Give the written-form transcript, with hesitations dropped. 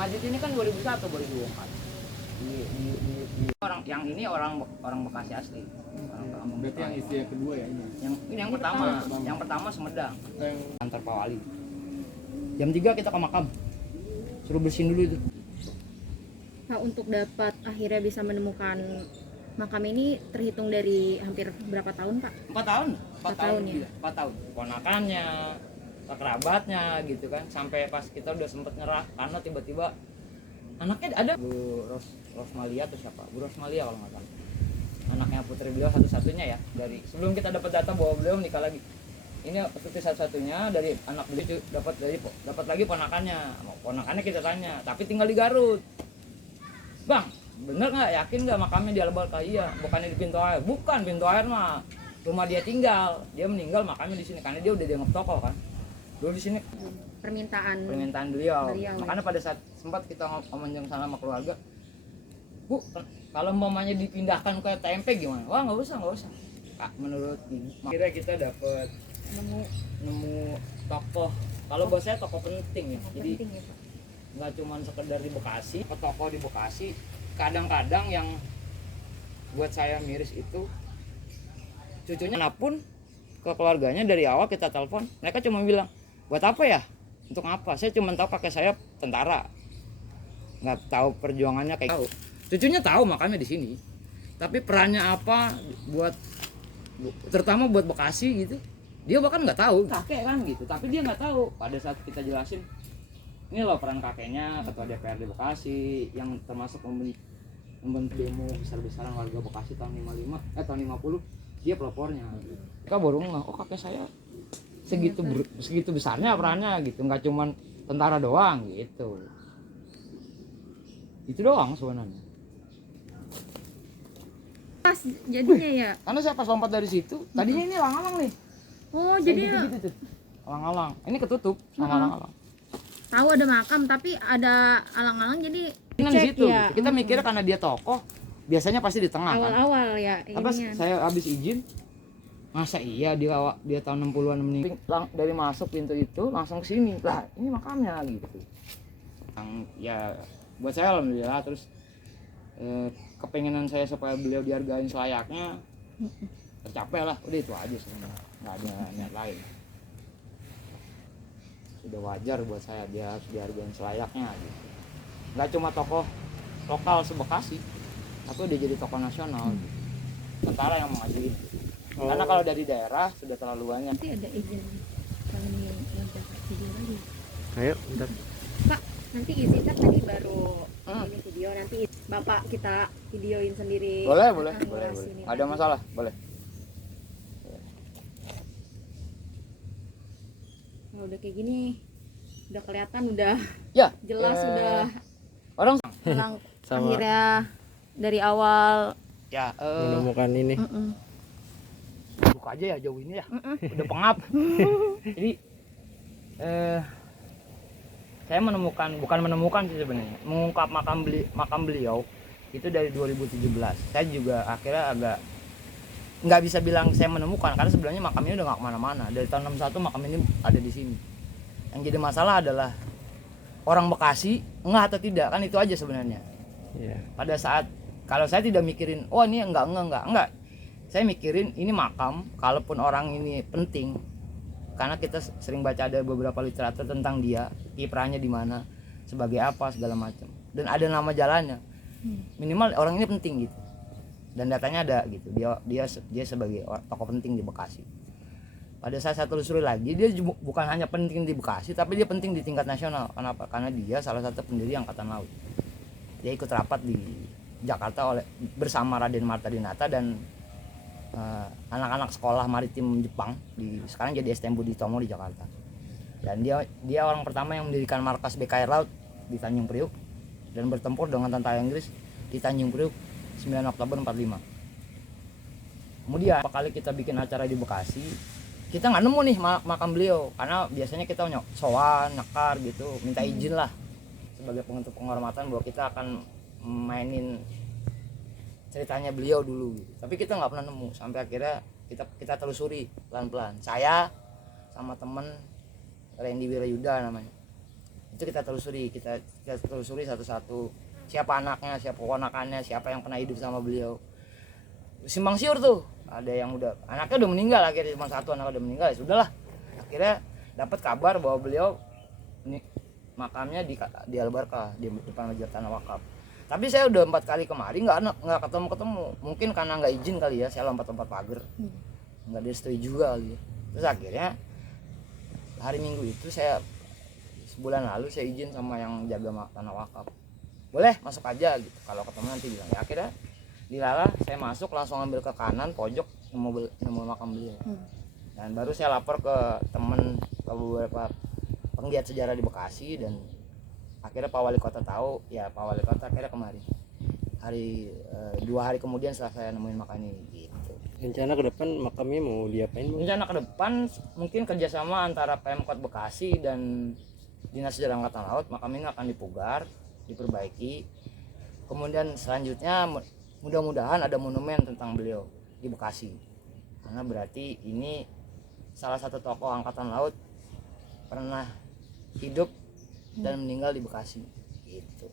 Masjid ini kan 2001 baru dibongkar. Orang yang ini orang Bekasi asli. Berarti yang istri yang kedua ya ini. Yang pertama Sumedang. Antar Pak Wali. Jam 3 kita ke makam. Suruh bersihin dulu itu. Pak, untuk dapat akhirnya bisa menemukan makam ini terhitung dari hampir berapa tahun, Pak? 4 tahun. 4 tahun ya. 4 tahun. Ponakannya, kerabatnya gitu kan. Sampai pas kita udah sempet nyerah karena tiba-tiba anaknya ada Bu Rosmalia atau siapa? Bu Rosmalia kalau nggak salah. Anaknya putri beliau satu-satunya ya. Dari sebelum kita dapat data bahwa beliau menikah lagi. Ini putri satu-satunya dari anak beliau dapat lagi ponakannya. Ponakannya kita tanya, tapi tinggal di Garut. Bang, bener nggak, yakin nggak makamnya di Al-Barkah? Iya. Bukannya di pintu air? Bukan, pintu air mah rumah dia tinggal. Dia meninggal makamnya di sini karena dia udah dianggap tokoh kan. Dulu di sini Permintaan beliau. Makanya pada saat sempat kita ngomong sama keluarga, Bu, kalau mamanya dipindahkan ke TMP gimana? Wah, nggak usah. Kak, menurut ibu, kira kita dapat nemu tokoh. Kalau buat saya tokoh penting ya. Jadi nggak cuma sekedar di Bekasi, ke tokoh di Bekasi. Kadang-kadang yang buat saya miris itu cucunya pun ke keluarganya dari awal kita telepon, mereka cuma bilang, buat apa ya? Untuk apa? Saya cuma tahu kakek saya tentara, nggak tahu perjuangannya kayak tahu. Cucunya tahu makanya di sini, tapi perannya apa buat, terutama buat Bekasi gitu, dia bahkan nggak tahu kakek kan gitu. Tapi dia nggak tahu pada saat kita jelasin, ini loh peran kakeknya ketua DPRD Bekasi yang termasuk membentuk demo besar-besaran warga Bekasi tahun 50, dia pelopornya. Mereka baru nggak, oh kakek saya segitu besarnya perannya gitu, nggak cuman tentara doang gitu. Itu doang sebenarnya. Pas jadinya ya. Karena saya pas lompat dari situ, tadinya ini alang-alang nih. Oh, jadi gitu tuh. Alang-alang. Ini ketutup sama alang-alang. Tahu ada makam tapi ada alang-alang jadi Di situ. Ya. Kita mikirnya karena dia tokoh, biasanya pasti di tengah kan. Awal-awal ya. Apa saya habis izin, masa iya dia tahun 60-an meninggal, dari masuk pintu itu langsung ke sini. Lah, ini makamnya gitu. Ya buat saya alhamdulillah, terus kepengenan saya supaya beliau dihargain selayaknya tercapai lah. Udah itu aja sebenarnya. Enggak ada niat lain. Sudah wajar buat saya dia harus dihargain selayaknya gitu. Enggak cuma tokoh lokal se-Bekasi, tapi udah jadi tokoh nasional. Tentara yang mengajuin. Karena kalau dari daerah sudah terlalu banyak. Nanti ada izin kami ngajak video lagi. Ayo, bentar. Pak, nanti izin kan tadi baru ini video, nanti Bapak kita videoin sendiri. Boleh. Ada masalah, boleh. Nah, udah kayak gini, udah kelihatan, udah Ya, jelas, udah orang akhirnya dari awal ya menemukan ini. buka aja ya jauh ini ya. Udah pengap. Jadi saya bukan menemukan sih sebenarnya, mengungkap makam beliau itu dari 2017. Saya juga akhirnya agak nggak bisa bilang saya menemukan karena sebenarnya makam ini udah nggak kemana-mana. Dari tahun 61 makam ini ada di sini. Yang jadi masalah adalah orang Bekasi nggak atau tidak, kan itu aja sebenarnya. Pada saat kalau saya tidak mikirin, oh ini enggak. Saya mikirin ini makam, kalaupun orang ini penting, karena kita sering baca ada beberapa literatur tentang dia, kiprahnya di mana, sebagai apa segala macam, dan ada nama jalannya. Minimal orang ini penting gitu, dan datanya ada gitu. Dia sebagai tokoh penting di Bekasi. Pada saat saya telusuri lagi, dia bukan hanya penting di Bekasi, tapi dia penting di tingkat nasional. Kenapa? Karena dia salah satu pendiri Angkatan Laut. Dia ikut rapat di Jakarta bersama Raden Marta Dinata dan anak-anak sekolah maritim Jepang sekarang jadi STM Budi Tomo di Jakarta. Dan dia orang pertama yang mendirikan markas BKR Laut di Tanjung Priuk dan bertempur dengan tentara Inggris di Tanjung Priuk 9 Oktober 45. Kemudian kali kita bikin acara di Bekasi, kita nggak nemu nih makam beliau karena biasanya kita sowan, nyekar gitu, minta izin lah sebagai bentuk penghormatan bahwa kita akan mainin ceritanya beliau dulu gitu. Tapi kita nggak pernah nemu sampai akhirnya kita telusuri pelan-pelan. Saya sama temen Randy Wirayuda namanya, Itu kita telusuri satu-satu, siapa anaknya, siapa ponakannya, siapa yang pernah hidup sama beliau. Simpang siur tuh, ada yang anaknya udah meninggal, akhirnya cuma satu anak udah meninggal, ya sudahlah. Akhirnya dapat kabar bahwa beliau ini makamnya di Al-Barkah, di depan Masjid Tanah Wakaf. Tapi saya udah 4 kali kemari nggak ketemu. Mungkin karena nggak izin kali ya, saya lompat-lompat pagar, nggak disetujui juga kali ya. Terus akhirnya hari Minggu itu sebulan lalu saya izin sama yang jaga Tanah Wakaf, boleh masuk aja gitu, kalau ketemu nanti bilang. Ya akhirnya dilalah, saya masuk langsung ambil ke kanan pojok, nemu makam beliau. Dan baru saya lapor ke temen, ke beberapa penggiat sejarah di Bekasi, dan akhirnya Pak Wali Kota tahu. Ya Pak Wali Kota akhirnya kemari 2 hari kemudian setelah saya nemuin makam ini gitu. Rencana ke depan makamnya mau diapain, Bang? Rencana ke depan mungkin kerjasama antara Pemkot Bekasi dan Dinas Sejarah Angkatan Laut, makam ini akan dipugar, diperbaiki. Kemudian selanjutnya mudah-mudahan ada monumen tentang beliau di Bekasi, karena berarti ini salah satu tokoh Angkatan Laut pernah hidup dan meninggal di Bekasi gitu.